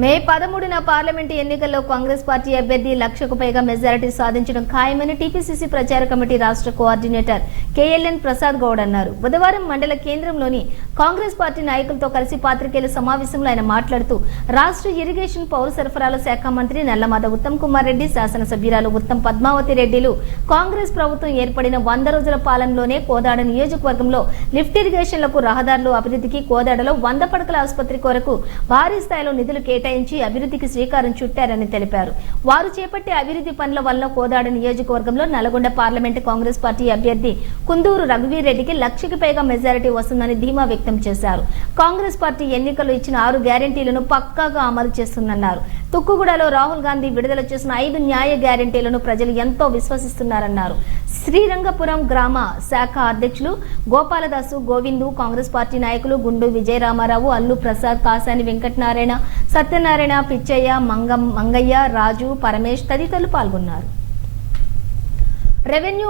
మే పదమూడున పార్లమెంటు ఎన్నికల్లో కాంగ్రెస్ పార్టీ అభ్యర్థి లక్షకు పైగా మెజారిటీ సాధించడం ఖాయమని టీపీసీసీ ప్రచార కమిటీ రాష్ట్ర కోఆర్డినేటర్ కేఎల్ఎన్ ప్రసాద్ గౌడ్ అన్నారు. బుధవారం మండల కేంద్రంలోని కాంగ్రెస్ పార్టీ నాయకులతో కలిసి పాత్రికేయుల సమావేశంలో ఆయన మాట్లాడుతూ రాష్ట్ర ఇరిగేషన్ పౌర సరఫరాల శాఖ మంత్రి నల్లమాద ఉత్తమ్ కుమార్ రెడ్డి శాసనసభ్యురాలు ఉత్తమ్ పద్మావతి రెడ్డిలు కాంగ్రెస్ ప్రభుత్వం ఏర్పడిన వంద రోజుల పాలనలోనే కోదాడ నియోజకవర్గంలో లిఫ్ట్ ఇరిగేషన్లకు రహదారులు అభివృద్ధికి కోదాడలో వంద పడకల ఆసుపత్రి కొరకు భారీ స్థాయిలో నిధులు కేటాయించి అభివృద్ధికి శ్రీకారం చుట్టారని తెలిపారు. వారు చేపట్టే అభివృద్ధి పనుల వల్ల కోదాడ నియోజకవర్గంలో నల్గొండ పార్లమెంటు కాంగ్రెస్ పార్టీ అభ్యర్థి కుందూరు రఘువీరెడ్డికి లక్షకి పైగా మెజారిటీ వస్తుందని ధీమా వ్యక్తం చేశారు. కాంగ్రెస్ పార్టీ ఎన్నికలు ఇచ్చిన ఆరు గ్యారెంటీలను పక్కాగా అమలు చేస్తుందన్నారు. తుక్కుగూడలో రాహుల్ గాంధీ విడుదల చేసిన ఐదు న్యాయ గ్యారెంటీలను ప్రజలు ఎంతో విశ్వసిస్తున్నారన్నారు. శ్రీరంగపురం గ్రామ శాఖ అధ్యక్షులు గోపాలదాసు గోవిందు కాంగ్రెస్ పార్టీ నాయకులు గుండు విజయరామారావు అల్లు ప్రసాద్ కాసాని వెంకటనారాయణ సత్యనారాయణ పిచ్చయ్య మంగం మంగయ్య రాజు పరమేష్ తదితరులు పాల్గొన్నారు. రెవెన్యూ